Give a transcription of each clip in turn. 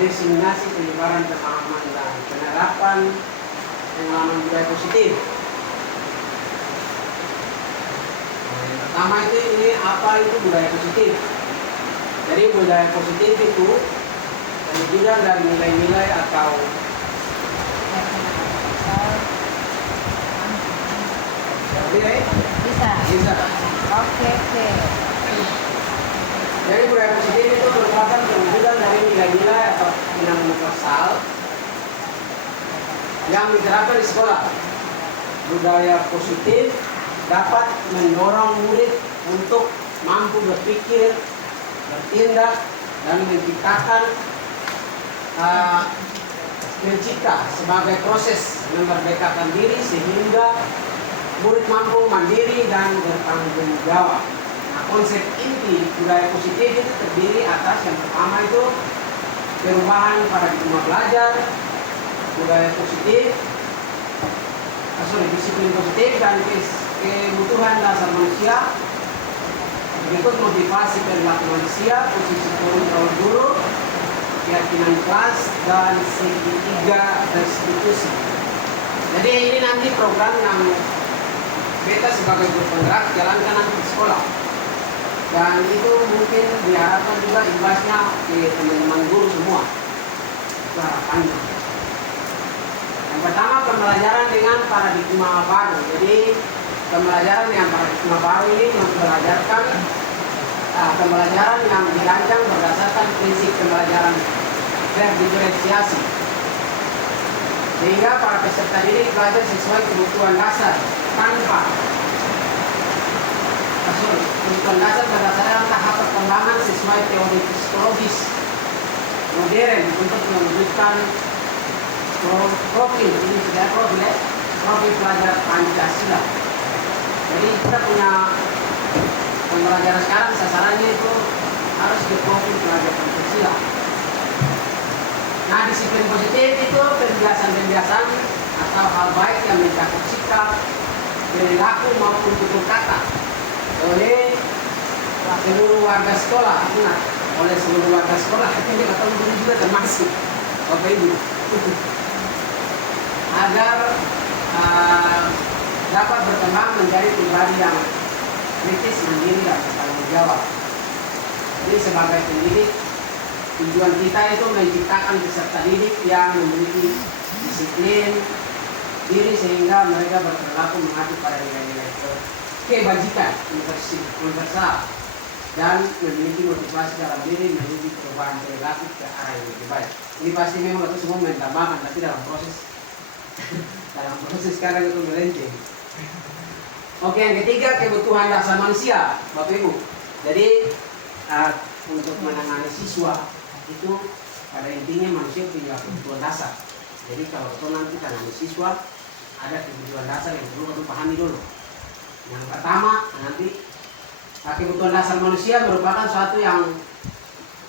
diseminasi penyebaran pemahaman dan penerapan pengalaman budaya positif. Yang pertama itu ini apa itu budaya positif. Jadi budaya positif itu terwujud dari nilai-nilai atau bisa. Oke. Jadi budaya positif itu merupakan perwujudan dari nilai-nilai atau nilai universal yang diterapkan di sekolah. Budaya positif dapat mendorong murid untuk mampu berpikir, bertindak, dan mencipta sebagai proses memerdekakan diri sehingga murid mampu mandiri dan bertanggung jawab. Nah, konsep inti budaya positif itu terdiri atas yang pertama itu perubahan paradigma belajar, budaya positif, disiplin positif dan kebutuhan dasar manusia, berikut motivasi perilaku manusia, posisi turun guru, keyakinan kelas, dan segitiga restitusi. Jadi ini nanti program yang beta sebagai guru penggerak jalankan nanti di sekolah, dan itu mungkin diharapkan juga imbasnya ke teman-teman guru semua. Itu harapannya. Yang pertama, pembelajaran dengan paradigma baru. Jadi pembelajaran dengan paradigma baru ini membelajarkan pembelajaran yang dirancang berdasarkan prinsip pembelajaran berdiferensiasi, sehingga para peserta didik belajar sesuai kebutuhan dasar kebutuhan dasar berdasarkan tahap perkembangan sesuai teori psikologis modern untuk mewujudkan profil pelajar Pancasila. Jadi kita punya pembelajaran sekarang sasarannya itu harus di profil pelajar Pancasila. Nah, disiplin positif itu pembiasaan atau hal baik yang mencakup sikap, perilaku maupun tutur kata oleh seluruh warga sekolah. Ingat, oleh seluruh warga sekolah, ini atau guru juga termasuk Bapak Ibu, agar dapat berkembang menjadi pribadi yang kritis, mandiri, dan bertanggung jawab. Jadi sebagai pendidik, tujuan kita itu menciptakan peserta didik yang memiliki disiplin diri sehingga mereka berperilaku mengacu pada nilai-nilai kebajikan universal dan memiliki motivasi dalam diri menuju perubahan perilaku ke arah yang lebih baik. Ini pasti memang itu semua mentambahkan, tapi dalam proses sekarang itu melenceng. Oke, yang ketiga, kebutuhan dasar manusia, Bapak Ibu. Jadi untuk menangani siswa itu pada intinya manusia punya kebutuhan dasar. Jadi kalau itu nanti tangani siswa, ada kebutuhan dasar yang perlu kita pahami dulu. Yang pertama, nanti kebutuhan dasar manusia merupakan suatu yang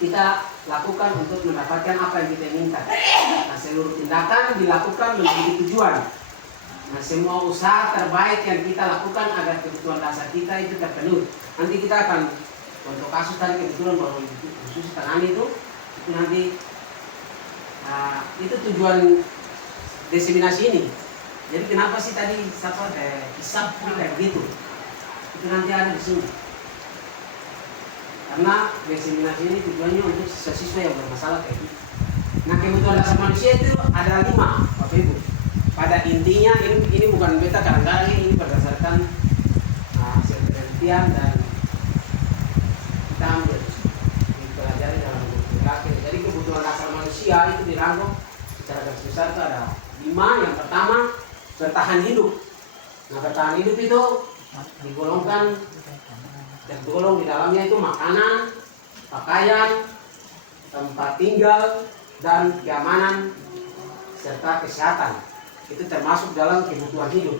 kita lakukan untuk mendapatkan apa yang kita inginkan. Nah, seluruh tindakan dilakukan menjadi tujuan. Nah, semua usaha terbaik yang kita lakukan agar kebutuhan dasar kita itu terpenuhi. Nanti kita akan untuk kasus tadi kebetulan baru khusus tangani itu nanti itu tujuan diseminasi ini. Jadi kenapa sih tadi hisap kayak gitu? Itu nanti ada di sini. Karena diseminasi ini tujuannya untuk siswa-siswa yang bermasalah kayak gitu. Nah, kebutuhan dasar manusia itu ada 5, Bapak Ibu. Pada intinya ini bukan beta kadang-kadang ini berdasarkan hasil penelitian dan kita ambil dipelajari dalam buku terakhir. Jadi kebutuhan dasar manusia itu dirangkum secara garis besar itu ada 5. Yang pertama, bertahan hidup. Nah, bertahan hidup itu tergolong di dalamnya itu makanan, pakaian, tempat tinggal, dan keamanan serta kesehatan. Itu termasuk dalam kebutuhan hidup.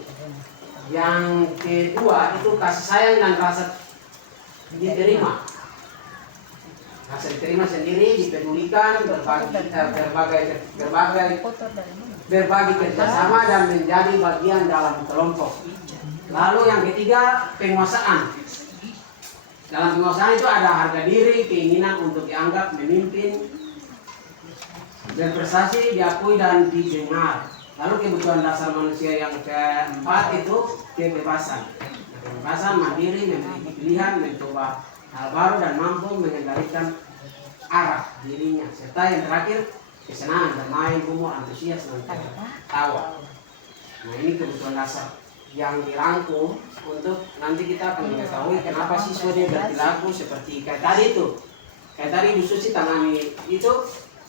Yang kedua itu kasih sayang dan rasa diterima. Rasa diterima sendiri, dipedulikan, berbagi kerjasama dan menjadi bagian dalam kelompok. Lalu yang ketiga, penguasaan. Dalam penguasaan itu ada harga diri, keinginan untuk dianggap memimpin, berprestasi, diakui dan didengar. Lalu kebutuhan dasar manusia yang keempat itu kebebasan. Kebebasan mandiri, memiliki pilihan, mencoba hal baru dan mampu mengendalikan arah dirinya. Serta yang terakhir kesenangan, bermain, humor, antusias, dan tawa. Nah ini kebutuhan dasar yang dirangkum untuk nanti kita akan mengetahui kenapa siswa dia berperilaku seperti kayak tadi itu. Kayak tadi Bu Susi tangani itu,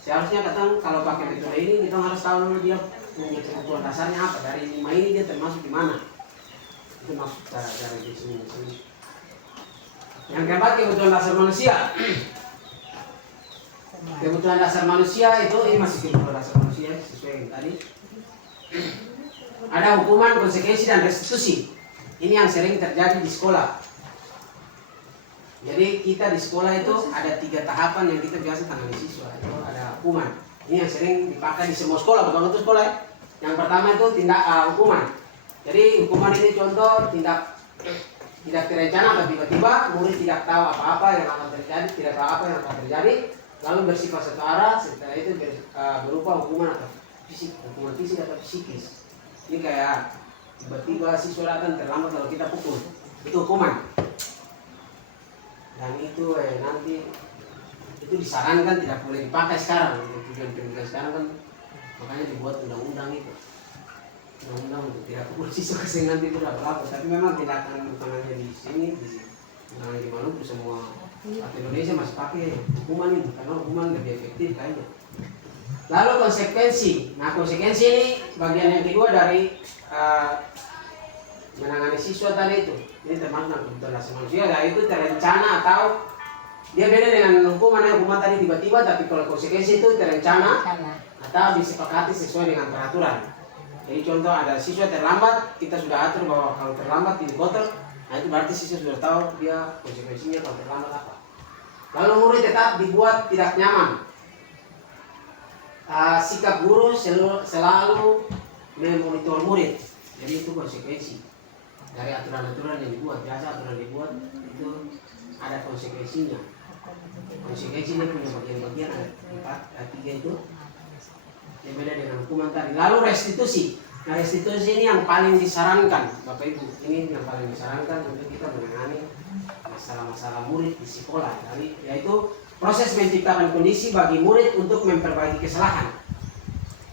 seharusnya kata kalau pakai metode ini kita harus tahu dulu dia punya kebutuhan dasarnya apa. Dari 5 ini dia termasuk di mana. Itu maksud dari di sini. Yang keempat kebutuhan dasar manusia. Kebutuhan dasar manusia itu ini masih kebutuhan dasar manusia sesuai yang tadi. Ada hukuman, konsekuensi dan restitusi. Ini yang sering terjadi di sekolah. Jadi kita di sekolah itu ada 3 tahapan yang kita biasa tangani siswa. Itu ada hukuman. Ini yang sering dipakai di semua sekolah, bukan untuk sekolah ya. Yang pertama itu tindak hukuman. Jadi hukuman ini contoh tidak terencana atau tiba-tiba murid tidak tahu apa-apa yang akan terjadi, tidak tahu apa yang akan terjadi, lalu bersifat satu arah. Setelah itu berupa hukuman atau hukuman fisik atau psikis. Ini kayak tiba-tiba siswa datang terlambat lalu kita pukul, itu hukuman. Dan itu nanti itu disarankan tidak boleh dipakai sekarang. Tujuan pendidikan sekarang kan makanya dibuat undang-undang itu, undang-undang untuk tidak pukul siswa sehingga nanti itu tidak berlaku. Tapi memang tidak akan bukan hanya di sini, bukan hanya di Maluku, semua atau Indonesia masih pakai hukuman ini karena hukuman lebih efektif kayaknya. Lalu konsekuensi. Nah konsekuensi ini bagian yang kedua dari menangani siswa tadi itu. Ini termasuk kebutuhan dasar manusia, yaitu terencana atau dia beda dengan hukuman. Hukuman tadi tiba-tiba, tapi kalau konsekuensi itu terencana atau disepakati sesuai dengan peraturan. Jadi contoh ada siswa terlambat, kita sudah atur bahwa kalau terlambat ini kotor. Nah itu berarti siswa sudah tahu dia konsekuensinya kalau terlambat apa. Lalu murid tetap dibuat tidak nyaman. Sikap guru selalu memonitor murid. Jadi itu konsekuensi dari aturan-aturan yang dibuat. Biasa aturan dibuat itu ada konsekuensinya. Konsekuensinya punya bagian-bagian ada 3 itu. Yang beda dengan hukuman tadi. Lalu restitusi. Nah restitusi ini yang paling disarankan Bapak Ibu. Ini yang paling disarankan untuk kita menangani masalah-masalah murid di sekolah. Jadi yaitu proses menciptakan kondisi bagi murid untuk memperbaiki kesalahan.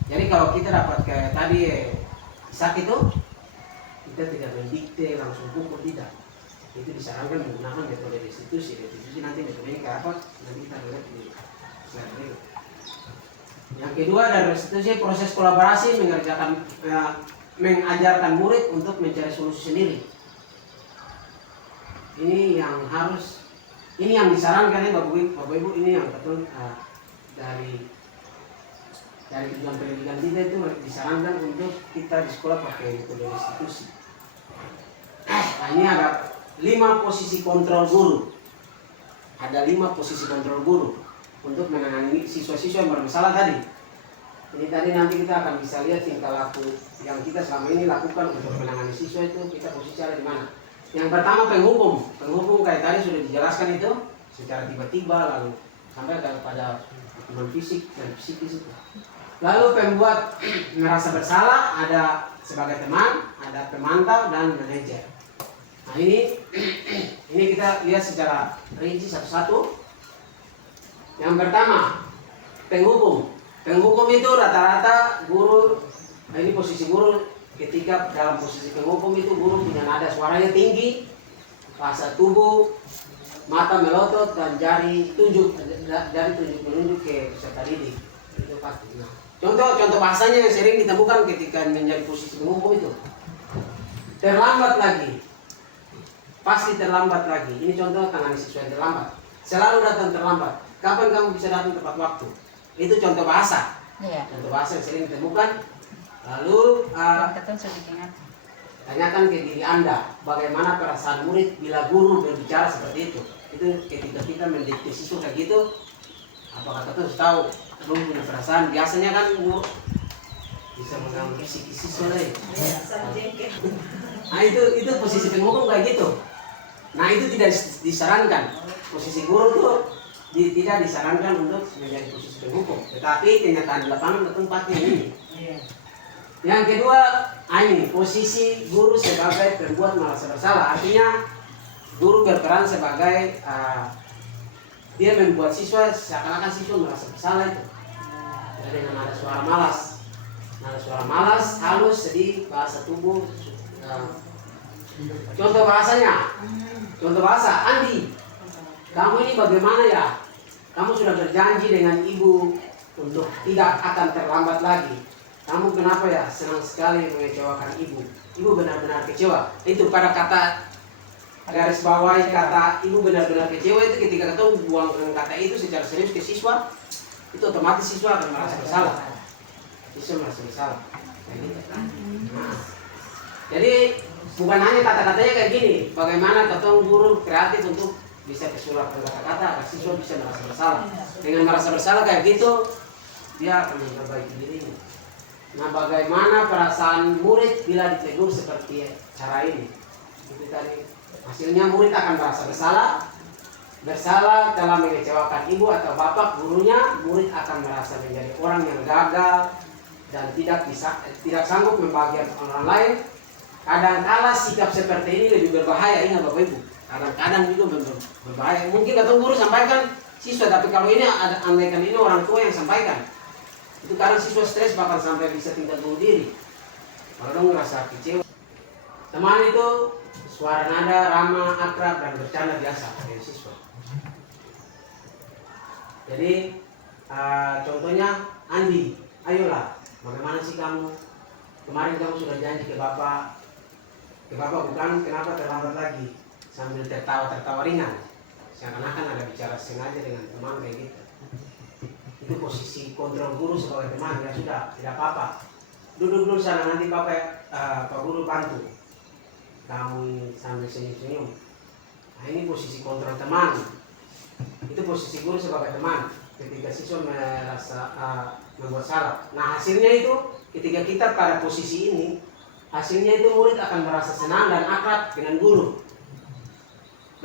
Jadi kalau kita dapat kayak tadi sakit itu, kita tidak mendikte langsung pukul, tidak. Itu disarankan menggunakan metode restitusi. Restitusi nanti metodenya kayak apa? Nanti kita lihat di slide berikut. Yang kedua dari restitusi proses kolaborasi mengajarkan murid untuk mencari solusi sendiri. Ini yang disarankan ya Bapak Ibu, ini yang betul dari tujuan pendidikan kita itu disarankan untuk kita di sekolah pakai metode restitusi. Nah ini ada 5 posisi kontrol guru. Ada 5 posisi kontrol guru untuk menangani siswa-siswa yang bermasalah tadi. Ini tadi nanti kita akan bisa lihat tingkah laku yang kita selama ini lakukan untuk menangani siswa itu kita posisi ada di mana. Yang pertama penghukum. Penghukum kayak tadi sudah dijelaskan itu secara tiba-tiba lalu sampai kepada hukuman fisik dan psikis itu. Lalu pembuat merasa bersalah ada sebagai teman, ada pemantau dan manajer. Nah ini kita lihat secara rinci satu-satu. Yang pertama penghukum. Penghukum itu rata-rata guru. Nah ini posisi guru. Ketika dalam posisi penghukum itu guru punya nada suaranya tinggi, bahasa tubuh, mata melotot dan jari tunjuk menunjuk ke peserta didik. Itu pasti. Nah, contoh bahasanya yang sering ditemukan ketika menjadi posisi penghukum itu. Terlambat lagi. Pasti terlambat lagi. Ini contoh tangani siswa yang terlambat. Selalu datang terlambat. Kapan kamu bisa datang tepat waktu? Itu contoh bahasa. Yeah. Contoh bahasa yang sering ditemukan. Lalu tanyakan ke diri Anda bagaimana perasaan murid bila guru berbicara seperti itu. Itu ketika kita mendikte siswa kayak gitu, apakah kita harus tahu belum punya perasaan? Biasanya kan guru bisa mengganggu psikis siswa deh. Nah itu posisi penghukum kayak gitu. Nah itu tidak disarankan. Posisi guru tuh tidak disarankan untuk menjadi posisi penghukum, tetapi kenyataan di lapangan tempatnya ini. Yang kedua, ini posisi guru sebagai pembuat merasa bersalah, artinya guru berperan sebagai dia membuat siswa seakan-akan siswa merasa bersalah itu. Dengan ada suara malas, halus, sedih, bahasa tubuh. Contoh bahasa, Andi, kamu ini bagaimana ya? Kamu sudah berjanji dengan ibu untuk tidak akan terlambat lagi. Kamu kenapa ya senang sekali mengecewakan ibu? Ibu benar-benar kecewa. Itu pada kata garis bawahi kata ibu benar-benar kecewa itu ketika ketemu buang kata itu secara serius ke siswa, itu otomatis siswa akan merasa bersalah. Siswa merasa bersalah. Jadi bukan hanya kata-katanya kayak gini, bagaimana ketemu guru kreatif untuk bisa kesulap kata-kata agar siswa bisa merasa bersalah. Dengan merasa bersalah kayak gitu, dia akan memperbaiki dirinya. Nah, bagaimana perasaan murid bila ditegur seperti cara ini? Itu tadi hasilnya murid akan merasa bersalah telah mengecewakan ibu atau bapak gurunya. Murid akan merasa menjadi orang yang gagal dan tidak sanggup membahagiakan orang lain. Kadang-kala sikap seperti ini lebih berbahaya, ingat Bapak Ibu. Kadang-kadang juga berbahaya. Mungkin atau guru sampaikan siswa, tapi kalau ini andaikan ini orang tua yang sampaikan, itu kadang siswa stres bahkan sampai bisa tinggal bunuh diri. Kalau dong merasa kecewa. Teman itu suara nada, ramah, akrab, dan bercanda biasa dengan siswa. Jadi contohnya Andi, ayolah, bagaimana sih kamu? Kemarin kamu sudah janji ke bapak bukan, kenapa terlambat lagi? Sambil tertawa ringan, seakan-akan ada bicara sengaja dengan teman kayak gitu. Itu posisi kontrol guru sebagai teman. Ya sudah, tidak apa-apa, duduk dulu sana, nanti Pak Guru bantu kamu sambil senyum-senyum. Nah, ini posisi kontrol teman. Itu posisi guru sebagai teman ketika siswa merasa membuat salah. Nah, hasilnya itu ketika kita pada posisi ini, hasilnya itu murid akan merasa senang dan akrab dengan guru.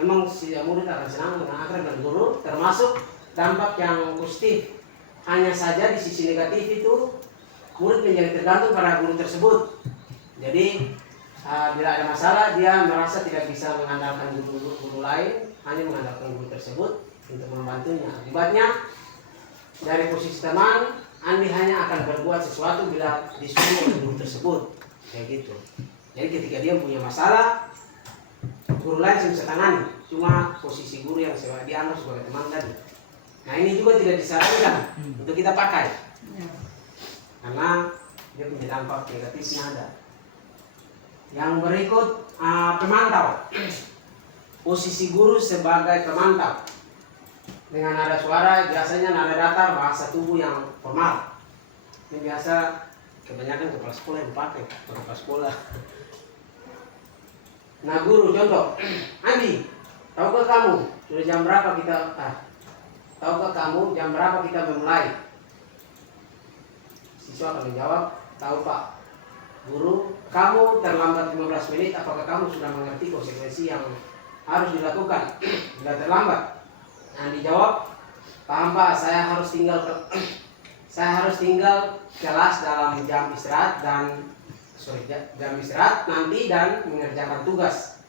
Memang si murid akan senang dengan akrab dengan guru, termasuk dampak yang positif. Hanya saja di sisi negatif itu murid menjadi tergantung pada guru tersebut. Jadi bila ada masalah, dia merasa tidak bisa mengandalkan guru lain, hanya mengandalkan guru tersebut untuk membantunya. Akibatnya dari posisi teman, Andi hanya akan berbuat sesuatu bila disuruh oleh guru tersebut, kayak gitu. Jadi ketika dia punya masalah, guru lain bisa tangani, cuma posisi guru yang dianggap sebagai teman tadi. Nah, ini juga tidak disarankan untuk kita pakai, karena dia punya dampak negatifnya ada. Yang berikut pemantau. Posisi guru sebagai pemantau. Dengan nada suara, biasanya nada datar, bahasa tubuh yang formal. Ini biasa kebanyakan kepala sekolah yang dipakai, kepala sekolah. Nah, guru contoh, Andi, tahukah kamu sudah jam berapa kita tahukah kamu jam berapa kita memulai? Siswa akan menjawab, tahu Pak. Guru, kamu terlambat 15 menit, apakah kamu sudah mengerti konsekuensi yang harus dilakukan bila terlambat? Nah, dijawab, paham Pak, saya harus tinggal kelas dalam jam istirahat nanti dan mengerjakan tugas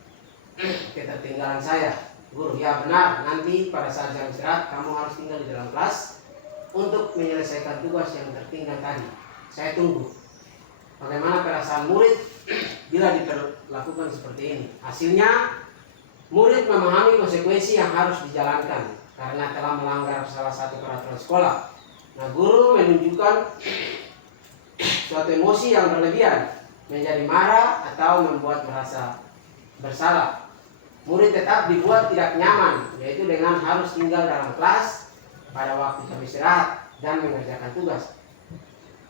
ketertinggalan saya. Guru, ya benar, nanti pada saat jam istirahat kamu harus tinggal di dalam kelas untuk menyelesaikan tugas yang tertinggal tadi. Saya tunggu. Bagaimana perasaan murid bila diperlakukan seperti ini? Hasilnya, murid memahami konsekuensi yang harus dijalankan karena telah melanggar salah satu peraturan sekolah. Nah, guru menunjukkan suatu emosi yang berlebihan, menjadi marah atau membuat merasa bersalah. Murid tetap dibuat tidak nyaman, yaitu dengan harus tinggal dalam kelas pada waktu jam istirahat dan mengerjakan tugas.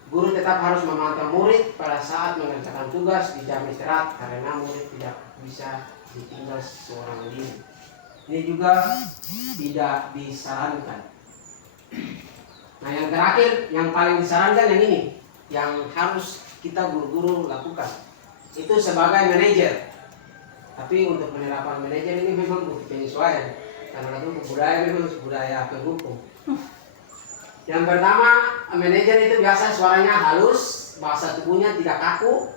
Guru tetap harus memantau murid pada saat mengerjakan tugas di jam istirahat karena murid tidak bisa ditinggal seorang diri. Ini juga tidak disarankan. Nah, yang terakhir, yang paling disarankan yang ini, yang harus kita guru-guru lakukan, itu sebagai manajer. Tapi untuk penerapan manajer ini memang butuh penyesuaian. Karena itu budaya memang budaya penghukum. Yang pertama, manajer itu biasa suaranya halus, bahasa tubuhnya tidak kaku,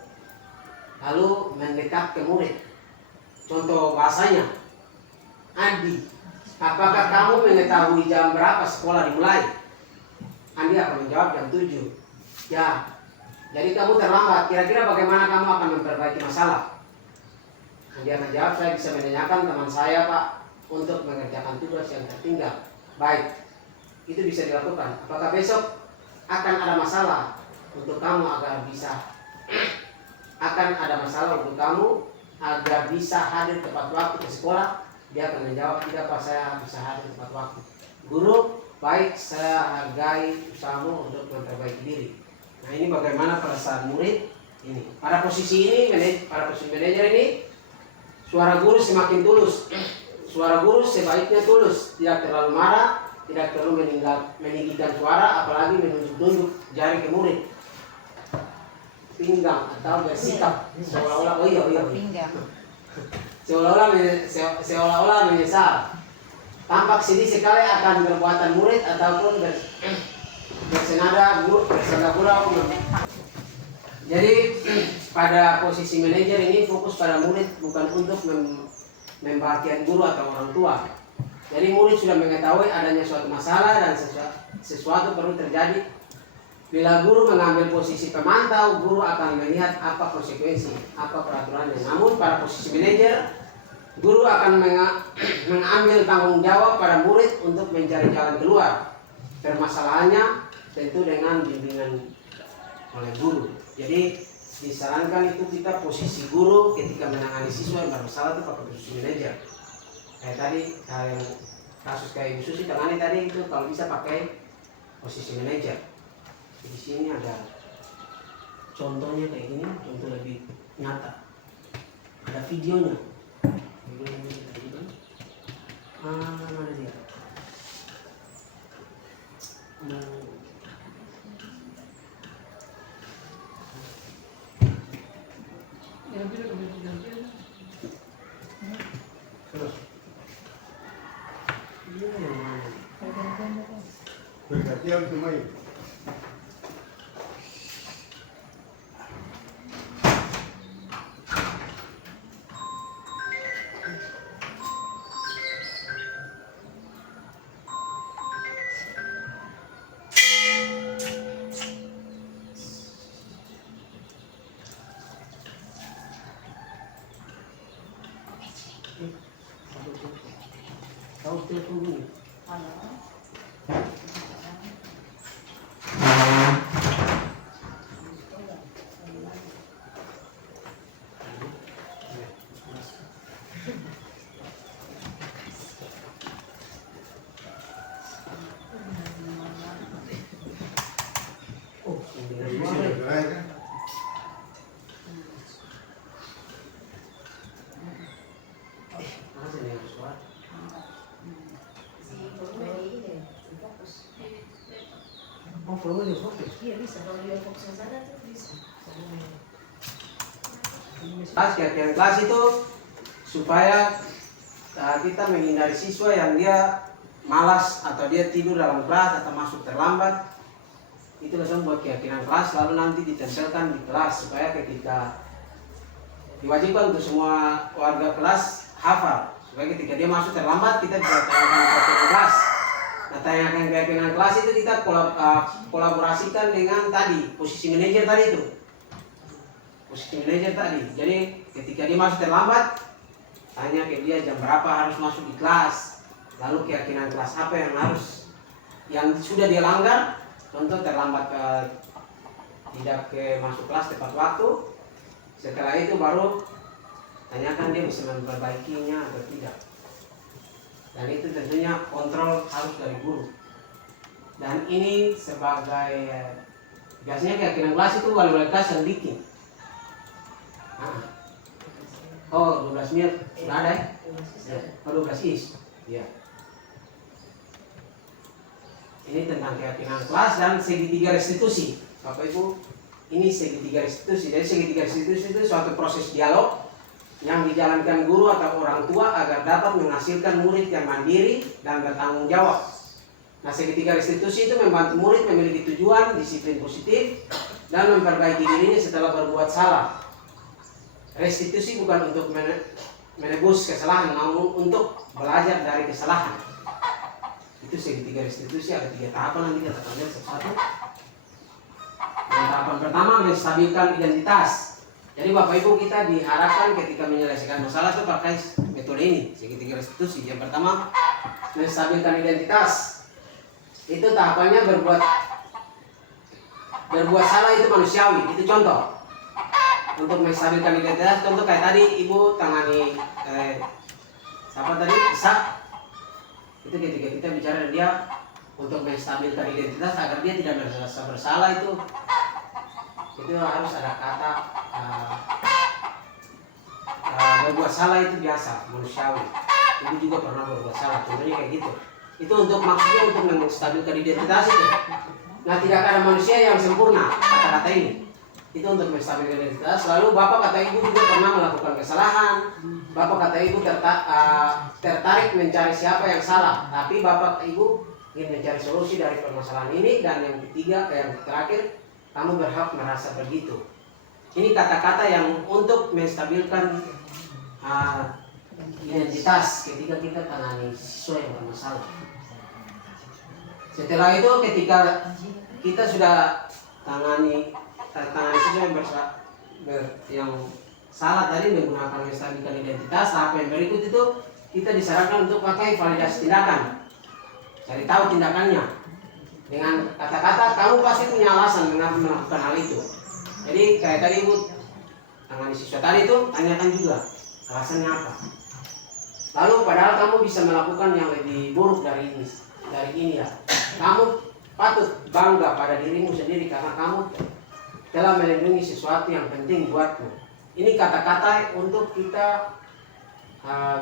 lalu mendekat ke murid. Contoh bahasanya, Andi, apakah kamu mengetahui jam berapa sekolah dimulai? Andi akan menjawab jam 7. Ya, jadi kamu terlambat, kira-kira bagaimana kamu akan memperbaiki masalah? Andi akan jawab, saya bisa menanyakan teman saya Pak, untuk mengerjakan tugas yang tertinggal. Baik, itu bisa dilakukan. Apakah besok akan ada masalah untuk kamu agar bisa hadir tepat waktu ke sekolah? Dia akan menjawab, tidak Pak, saya bisa hadir tepat waktu. Guru, baik, saya hargai usahamu untuk memperbaiki diri. Nah, ini bagaimana perasaan murid ini. Pada posisi manajer ini, suara guru semakin tulus. Suara guru sebaiknya tulus, tidak terlalu marah, tidak terlalu meninggikan suara, apalagi menunjuk-nunjuk jari ke murid, pinggang atau bersikap seolah-olah seolah-olah menyesal. Tampak sedih sekali akan perbuatan murid ataupun bersenada gurau. Jadi pada posisi manajer ini fokus pada murid, bukan untuk membahagiakan guru atau orang tua. Jadi murid sudah mengetahui adanya suatu masalah dan sesuatu perlu terjadi. Bila guru mengambil posisi pemantau, guru akan melihat apa konsekuensi, apa peraturannya. Namun pada posisi manajer, guru akan mengambil tanggung jawab pada murid untuk mencari jalan keluar permasalahannya, tentu dengan bimbingan oleh guru. Jadi disarankan itu kita posisi guru ketika menangani siswa yang bermasalah itu pakai posisi manajer. Kayak tadi kasus kayak Ibu Susi tangani tadi itu kalau bisa pakai posisi manajer. Di sini ada contohnya kayak gini, contoh lebih nyata. Ada videonya. Mana dia? Bergantian semua. Tahu dia tunggu. Kelas itu supaya kita menghindari siswa yang dia malas atau dia tidur dalam kelas atau masuk terlambat. Itu langsung buat keyakinan kelas, lalu nanti ditempelkan di kelas supaya ketika diwajibkan untuk semua warga kelas hafal, supaya ketika dia masuk terlambat kita bisa tanyakan keyakinan kelas. Nah, tanyakan keyakinan kelas itu kita kolaborasikan dengan tadi posisi manajer tadi itu. Posisi manajer tadi. Jadi ketika dia masuk terlambat, tanya ke dia jam berapa harus masuk di kelas. Lalu keyakinan kelas apa yang sudah dia langgar. Contoh terlambat tidak masuk kelas tepat waktu. Setelah itu baru tanyakan dia bisa memperbaikinya atau tidak. Dan itu tentunya kontrol harus dari guru. Dan ini sebagai biasanya keyakinan kelas itu wali-wali kelas yang bikin. Oh, 12 mil sudah ada ya? Oh, 12 is. Ya. Ini tentang keyakinan kelas dan segitiga restitusi. Bapak Ibu, ini segitiga restitusi. Jadi segitiga restitusi itu suatu proses dialog yang dijalankan guru atau orang tua agar dapat menghasilkan murid yang mandiri dan bertanggung jawab. Nah, segitiga restitusi itu membantu murid memiliki tujuan, disiplin positif, dan memperbaiki dirinya setelah berbuat salah. Restitusi bukan untuk menebus kesalahan, namun untuk belajar dari kesalahan. Itu segitiga restitusi, ada 3 tahapan, nanti kita akan lihat satu-satu. Yang tahapan pertama, menstabilkan identitas. Jadi Bapak Ibu, kita diharapkan ketika menyelesaikan masalah itu pakai metode ini, segitiga restitusi. Yang pertama, menstabilkan identitas. Itu tahapannya berbuat salah itu manusiawi, itu contoh. Untuk menstabilkan identitas, contoh kayak tadi Ibu tangani siapa tadi? Ishak. Itu ketika kita bicara dengan dia untuk menstabilkan identitas agar dia tidak merasa bersalah, itu harus ada kata berbuat salah itu biasa, manusiawi. Ibu juga pernah berbuat salah, contohnya kayak gitu. Itu untuk maksudnya untuk menstabilkan identitas itu. Nah, tidak ada manusia yang sempurna, kata-kata ini. Itu untuk menstabilkan identitas. Lalu Bapak kata Ibu juga pernah melakukan kesalahan. Bapak kata Ibu tertarik mencari siapa yang salah, tapi Bapak Ibu ingin mencari solusi dari permasalahan ini. Dan yang ketiga, yang terakhir, kamu berhak merasa begitu. Ini kata-kata yang untuk menstabilkan identitas ketika kita tangani siswa yang bermasalah. Setelah itu, ketika kita sudah tangani siswa yang salah tadi menggunakan menstabilkan identitas, tahap yang berikut itu kita disarankan untuk pakai validasi tindakan. Cari tahu tindakannya. Dengan kata-kata, kamu pasti punya alasan mengapa melakukan hal itu. Jadi kayak tadi Ibu tangani siswa tadi itu, tanyakan juga alasannya apa. Lalu padahal kamu bisa melakukan yang lebih buruk dari ini ya. Kamu patut bangga pada dirimu sendiri karena kamu telah melindungi sesuatu yang penting buatmu. Ini kata-kata untuk kita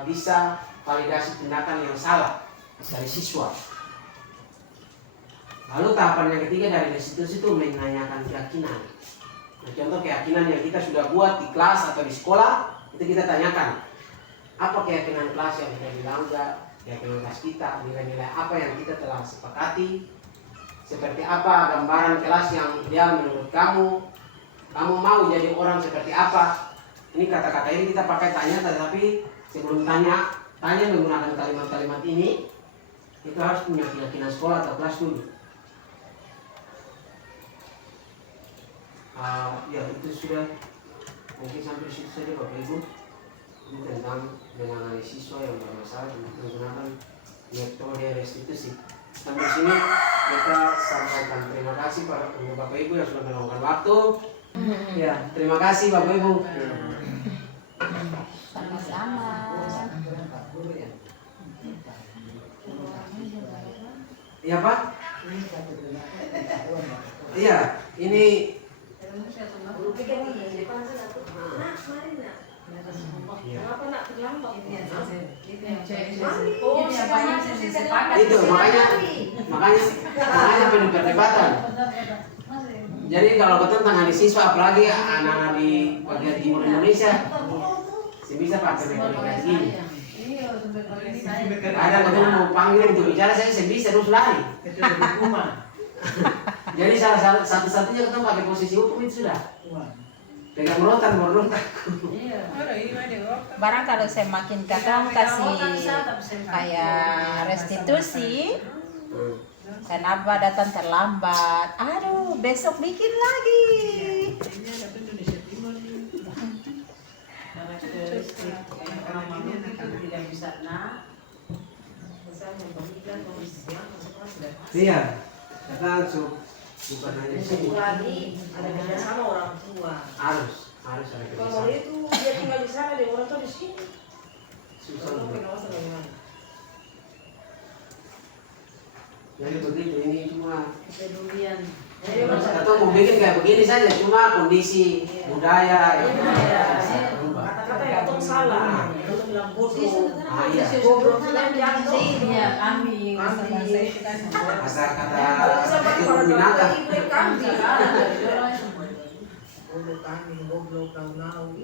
bisa validasi tindakan yang salah dari siswa. Lalu tahapan yang ketiga dari restitusi itu menanyakan keyakinan. Nah, contoh keyakinan yang kita sudah buat di kelas atau di sekolah, itu kita tanyakan. Apa keyakinan kelas yang kita dilanggar, keyakinan kelas kita, nilai-nilai apa yang kita telah sepakati, seperti apa gambaran kelas yang ideal menurut kamu, kamu mau jadi orang seperti apa. Ini kata-kata ini kita pakai tanya, tetapi sebelum tanya menggunakan kalimat-kalimat ini, itu harus punya keyakinan sekolah atau kelas dulu. Ya itu sudah mungkin sampai situ saja Bapak Ibu. Ini tentang menangani siswa yang bermasalah menggunakan metode restitusi. Sampai sini kita sampaikan terima kasih para Bapak Ibu yang sudah meluangkan waktu. Ya, terima kasih Bapak Ibu. Sama-sama. Iya Pak? Iya, ini itu makanya penuh perdebatan. Jadi kalau betul tangani siswa, apalagi anak-anak di bagian timur Indonesia, bisa pakai metode kayak gini. Ada betul mau panggil untuk bicara, saya bisa terus lari. Jadi salah satu-satunya kita pakai posisi hukum itu sudah. Pegang rotan, merontak. Barang kalau semakin kakak kasih kayak restitusi, kenapa datang terlambat? Aduh, besok bikin lagi. Iya, kita langsung bukan hanya sini. Lagi ada kerjasama orang tua. Harus ada Kalau kerjasama. itu dia tinggal di sana, dia orang tua di sini. Susah. Kalau pengawasan bagaimana? Jadi begitu, ini cuma Kepedulian. atau mau bikin kayak begini saja, cuma kondisi budaya yang berubah. Kata-kata yang betul salah, itu bilang bodoh. Iya. Bodoh bilang jatuh. Iya, kami. Kata-kata itu Kalau binatang. ibu kambing. Bodoh kambing, goblok, nau-nau.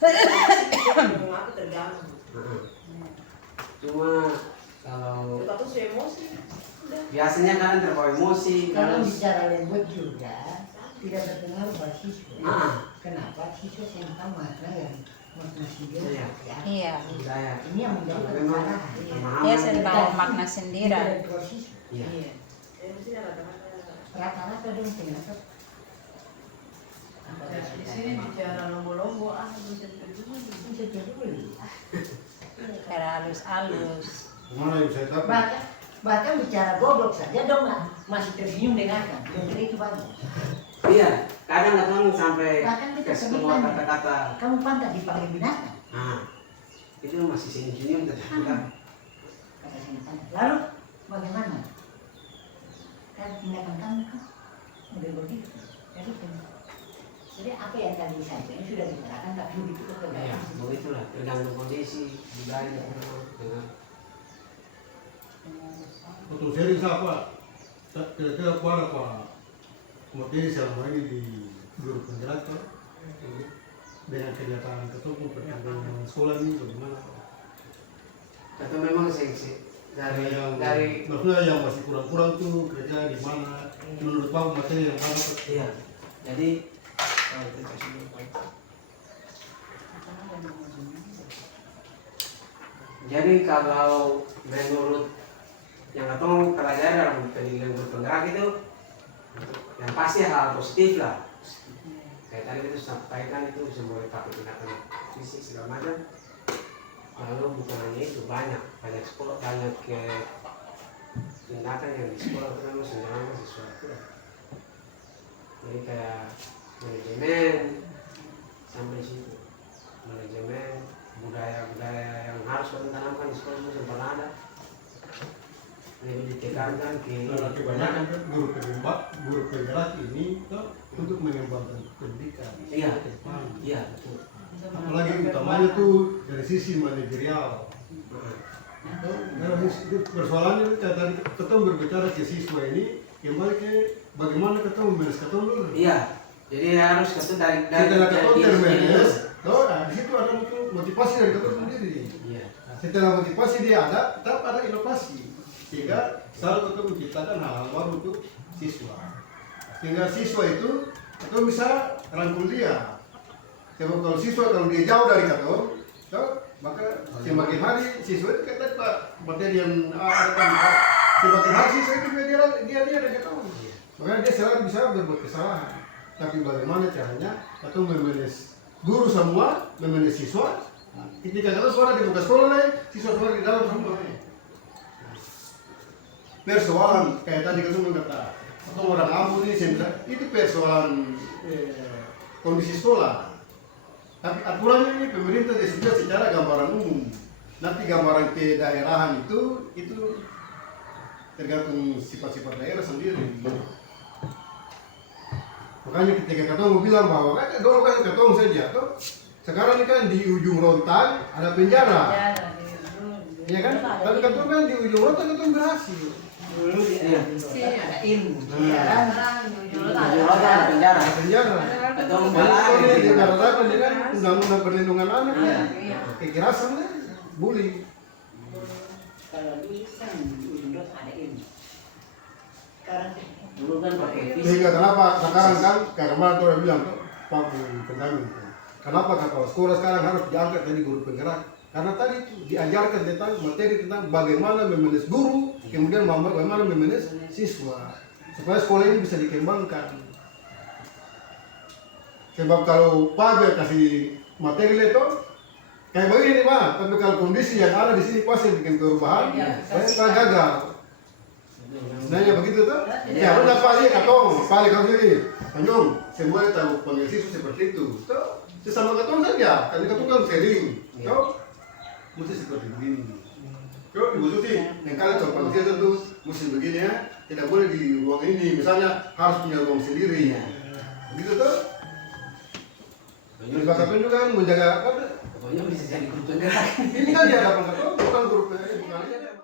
Aku terganggu. Cuma kalau Kita tuh emosi. Udah. biasanya kalian terbawa emosi Kalau kalau bicara lembut juga tidak berpengaruh pada siswa. Ah. Kenapa? Siswa SMK makna yang makna sendiri. Iya. Ya. Iya. budaya Ini yang menjadi memang kesalahan. pemahaman Dia sendiri makna sendiri. Dari dua siswa. iya Emosinya rata-rata. Rata-rata dong kenapa? Di sini bicara lombo-lombo, bisa dulu. Bisa jadi dulu. Cara halus-halus. Mana yang saya tahu? Bahkan bicara goblok saja dong lah masih tersenyum dengarkan. Jadi itu bagus. iya kadang datang sampai Bahkan kita ke semua sebutkan, kata-kata kamu pantas dipanggil binatang. nah itu masih senyum-senyum ternyata Kata saya tanya. Lalu bagaimana? Kan tindakan kamu kan udah begitu. Jadi apa yang tadi disampaikan sudah diterapkan tapi begitu ya ketegangan. begitulah tergantung kondisi budaya dengan Untuk sering apa? Kira-kira apa materi selama ini di guru penggerak kan? Dengan kenyataan ketemu perkembangan sekolah ini bagaimana? atau memang seksi dari maksudnya yang masih kurang-kurang tuh kira-kira di mana? Menurut Pak materi yang mana? iya jadi jadi kalau menurut yang katong pelajari dalam pendidikan guru penggerak itu yang pasti hal positif lah kayak tadi kita sampaikan itu semua pakai tindakan fisik segala macam lalu bukan hanya itu banyak sekolah banyak ke tindakan yang di sekolah itu memang sebenarnya sesuatu jadi kayak manajemen sampai situ manajemen budaya-budaya yang harus kita tanamkan di sekolah itu pernah ada lebih ditekankan ke Karena kebanyakan kan guru penggerak ini kan untuk mengembangkan pendidikan. Iya. ke depan. iya betul Apalagi utamanya tuh dari sisi manajerial. Nah, itu persoalannya tadi kita berbicara ke siswa ini kembali ke bagaimana kita memanage kita dulu. iya jadi harus kita dari Setelah kita diri sendiri. termanage, di situ ada motivasi dari kita sendiri. Iya. Setelah motivasi dia ada, tetap ada inovasi. Sehingga selalu kita menciptakan hal-hal baru untuk siswa. Sehingga siswa itu kita bisa rangkul dia. Sebab kalau siswa kalau dia jauh dari kita, maka semakin hari siswa itu kata Pak materi yang ada kan, semakin hari siswa itu dia dari kita. Makanya dia selalu bisa berbuat kesalahan. Tapi bagaimana caranya atau memanage guru semua, memanage siswa. Ketika kita suara di muka sekolah lain, siswa suara di dalam semua. Persoalan kayak tadi ketemu kata atau orang kampung ini itu persoalan kondisi sekolah. Tapi aturannya ini pemerintah sudah secara gambaran umum. Nanti gambaran ke daerahan itu tergantung sifat-sifat daerah sendiri. Makanya ketika ketemu bilang bahwa kan dulu kan ketemu saja tuh. Sekarang ini kan di ujung rontang ada penjara. Iya kan? Tapi ketemu kan di ujung rontang ketemu berhasil. Iya. Ada ilmu. Ada penjara. Penjara. Atau Kalau malah di Jakarta ini kan undang-undang perlindungan anak ya. Kekerasan kan bully. Kalau dulu kan ujung ada ilmu. Sekarang dulu kan pakai fisik. Sehingga kenapa sekarang kan kemarin tuh udah bilang tuh Pak Pendamping tuh. Kenapa kepala sekolah sekarang harus diangkat jadi guru penggerak? Karena tadi diajarkan tentang materi tentang bagaimana memanage guru, kemudian bagaimana memanage siswa, supaya sekolah ini bisa dikembangkan. Sebab kalau Pak kasih materi itu kayak begini Pak, tapi kalau kondisi yang ada di sini pasti bikin perubahan, saya gagal. Sebenarnya begitu tuh? Ya udah Pak ini katong, Pak kamu ini, Tanjung, semua tahu panggil siswa seperti itu. Tuh, sesama katong saja, karena katong kan sering, tuh. Mesti seperti begini. Yuk, Ibu Tuti, yang kalian kalau panggil siswa tuh mesti begini ya, tidak boleh di ruang ini, misalnya harus punya ruang sendiri. Begitu tuh? Jadi Pak Kapten juga kan menjaga, kan? Pokoknya bisa jadi guru penggerak. Ini kan di hadapan katong, bukan guru penggerak.